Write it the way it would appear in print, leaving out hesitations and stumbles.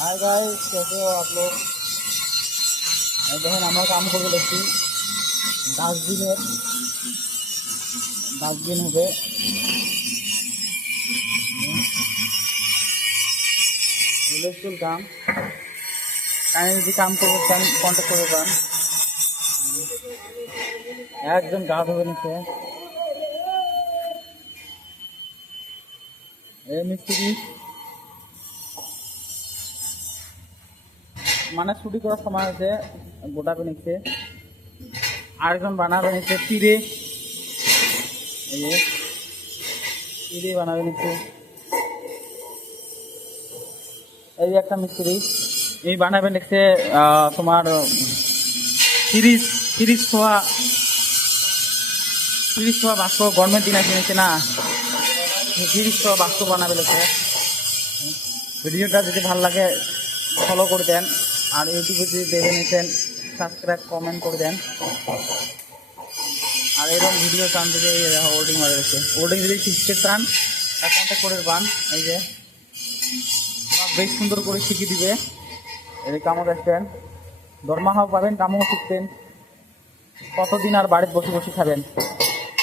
Hi guys, कैसे हो आप लोग। দেখেন আমরা কাম করবো দেখছি ডাস্টবিন হবে হুলস্থুল কাম। কানে যদি কাম করবো চান কন্ট্যাক্ট করতে পারেন। একজন গা ধরে নিচ্ছে এই মিস্ত্রি, মানে ছুটি করার সময় হয়েছে গোটাকে নিচ্ছে। আরেকজন বানাবে নিচ্ছে তীরে, এই যে তীরে বানাবে নিচ্ছে। এই একটা মিস্ত্রি এই বানাবে লিখছে তোমার তিরিশ তিরিশ ছোয়া বাক্স গভর্নমেন্ট দিনা কিনেছে না, 30 বাক্স বানাবে লিখছে। ভিডিওটা যদি ভালো লাগে ফলো করে দেন, আর ইউটিউবে যদি দেখে নিচ্ছেন সাবস্ক্রাইব কমেন্ট করে দেন। আর এরকম ভিডিও চান যদি হোল্ডিং মারা গেছে, হোল্ডিং যদি শিখতে চান কন্ট্যাক্ট করে পান। এই যে বেশ সুন্দর করে শিখিয়ে দিবে। এই কামও দেখছেন, দরমাহাও পাবেন, কামও শিখবেন। কতদিন আর বাড়িতে বসে বসে খাবেন।